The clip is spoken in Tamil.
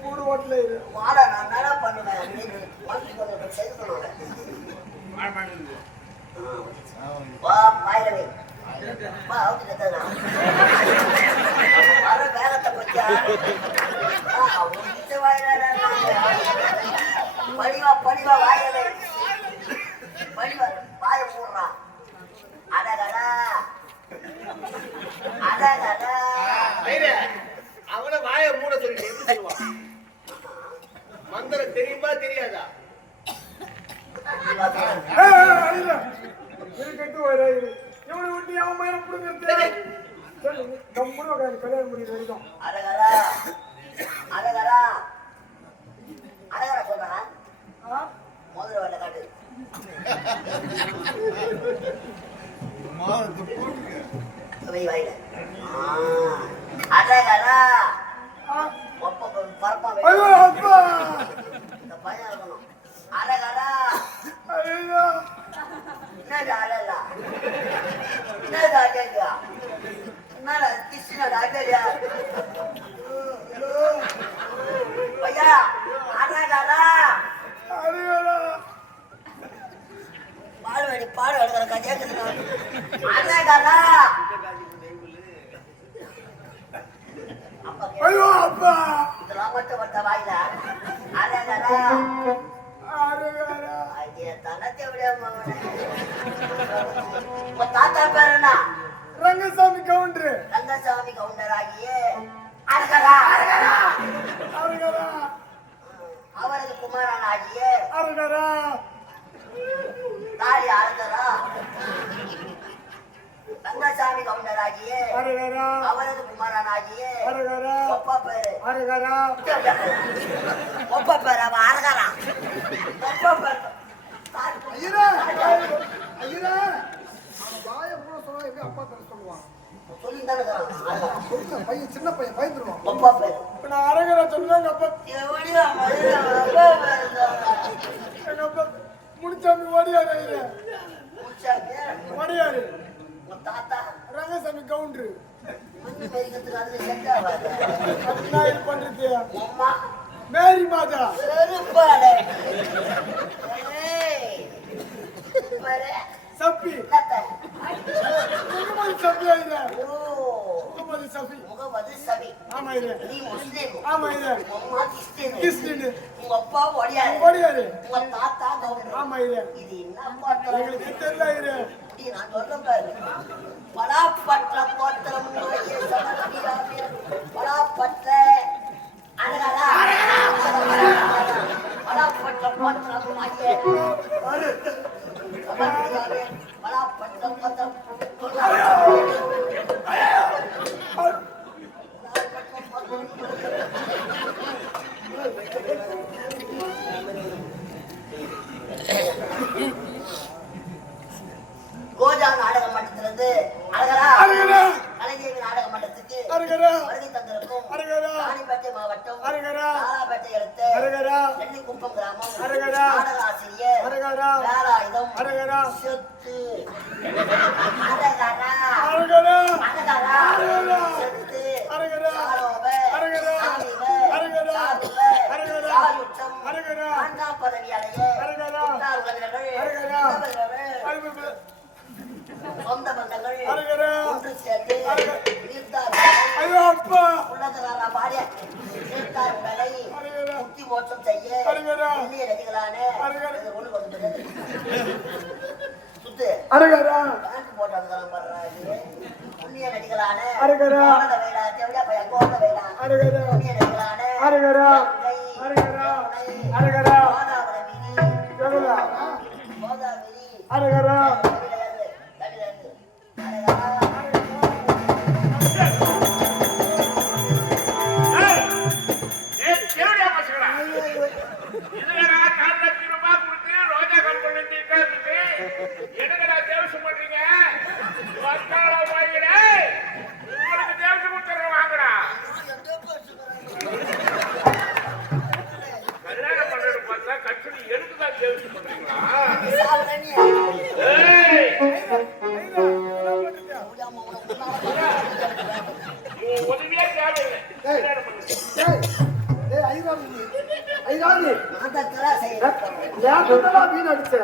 பூடு ஓட்டல மாடா நான் என்ன பண்ணுவேன் பாயிரவே வர வேகத்தை பத்தியா படிவா படிவா வாயலை படிவா வாய மூடுறான் அடகடா அடகடா அவனை வாய மூட சொல்லி எப்படி சொல்லுவான் மந்திரம் தெரியுமா தெரியாதா இவனை விட்டு அவன் மயில புடுங்கிறது கல்யாணம் முடியுது வரைக்கும் அடகடா அடகடா அடகடா சொல்றா முதல்ல வேலை காட்டு வாயில அடகடா பரப்பா இந்த பையன் இருக்கணும் அடகடா என்னது அழல என்னது அழகா என்னடா கிருஷ்ணடா அழகா பையா அழகடா பாடுவாடி பாடு எடுக்கிற கேக்குது அழகடா அப்பா இதெல்லாம் மட்டும் வந்த வாயில அழகடா தாத்தா பேர் என்ன ரங்கசாமி கவுண்டர் ரங்கசாமி கவுண்டர் ஆகிய அவரது குமாரன் ஆகிய தாலி அழகரா ரங்கசாமி கவுண்டர் ஆகிய அவரது குமாரன் ஆகிய ஒப்பா பேரு ஒப்பா பேரு அவன் அழகரா ஒப்பா பேரு அப்பா பேர் சொல்லுவான் பையன் சின்ன பையன் பயந்துருவான் ஒப்பா பேரு நான் அரகரா சொல்லுவாங்க அப்பா எங்க அப்பா முடிச்சாமி ஓடியாரு ஓடியாரு தாத்தா ரங்கசாமி கவுண்டரு பண்றது அம்மா மேரி மாதா சப்பி முகமது சப்பி முகமது சப்பி முகமது சபி ஆமா இது நீ முஸ்லிம் ஆமா இது அம்மா கிறிஸ்டின் உங்க அப்பா ஓடியாரு உங்க தாத்தா கவுண்டர் ஆமா இது இது என்ன பாட்டு எங்களுக்கு தெரியல இது நான் சொல்றேன் பாரு பலாப்பற்ற கோத்திரம் பலாப்பற்ற அழகா பலாப்பற்ற கோத்திரம் பலாப்பற்ற கோத்திரம் ரோஜா நாடக மன்றத்திலிருந்து அழகரா கலைஞர் நாடக மன்றத்துக்கு வருகை தந்திருக்கும் ராணிப்பேட்டை மாவட்டம் நாலாப்பேட்டை அடுத்த நெல்லிக்குப்பம் கிராமம் நாடக ஆசிரியர் வேலாயுதம் சொத்து அழகரா சொத்து பதவி அடைய சொந்த பந்தங்கள் ஒன்று சேர்ந்து முக்தி மோட்சம் செய்ய புண்ணிய நதிகளான சுத்து போட்டதுக்கெல்லாம் பண்றாங்க புண்ணிய நதிகளான புண்ணிய நதிகளான கோதாவரி டேய், டேய், டேய், ஐராணி, ஐராணி, நான் தான் தராசை ஏன் குத்தலா மீன் அடிச்ச?